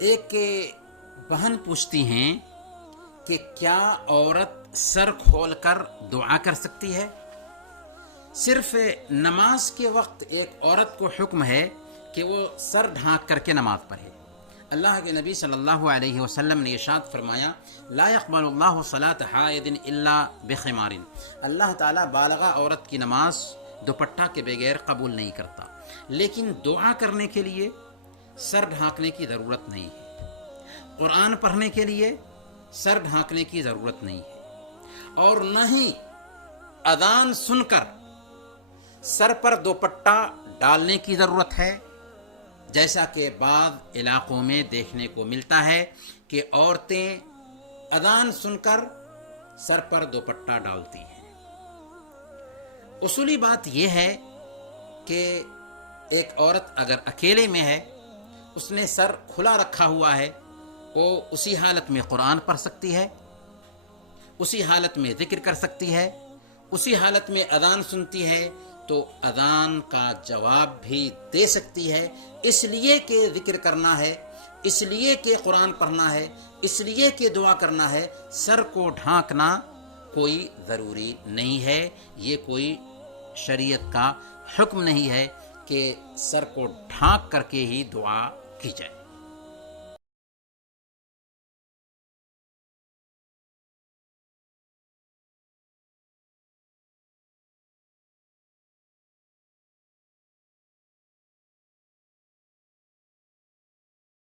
ایک بہن پوچھتی ہیں کہ کیا عورت سر کھول کر دعا کر سکتی ہے؟ صرف نماز کے وقت ایک عورت کو حکم ہے کہ وہ سر ڈھانک کر کے نماز پڑھے۔ اللہ کے نبی صلی اللہ علیہ وسلم نے ارشاد فرمایا، لا يقبل اللہ صلاۃ حائض الا بخمار، اللہ تعالیٰ بالغہ عورت کی نماز دوپٹہ کے بغیر قبول نہیں کرتا، لیکن دعا کرنے کے لیے سر ڈھانکنے کی ضرورت نہیں ہے، قرآن پڑھنے کے لیے سر ڈھانکنے کی ضرورت نہیں ہے، اور نہ ہی اذان سن کر سر پر دوپٹہ ڈالنے کی ضرورت ہے، جیسا کہ بعض علاقوں میں دیکھنے کو ملتا ہے کہ عورتیں اذان سن کر سر پر دوپٹہ ڈالتی ہیں۔ اصولی بات یہ ہے کہ ایک عورت اگر اکیلے میں ہے، اس نے سر کھلا رکھا ہوا ہے، وہ اسی حالت میں قرآن پڑھ سکتی ہے، اسی حالت میں ذکر کر سکتی ہے، اسی حالت میں اذان سنتی ہے تو اذان کا جواب بھی دے سکتی ہے، اس لیے کہ ذکر کرنا ہے، اس لیے کہ قرآن پڑھنا ہے، اس لیے کہ دعا کرنا ہے، سر کو ڈھانکنا کوئی ضروری نہیں ہے، یہ کوئی شریعت کا حکم نہیں ہے کہ سر کو ڈھانک کر کے ہی دعا کی جائے۔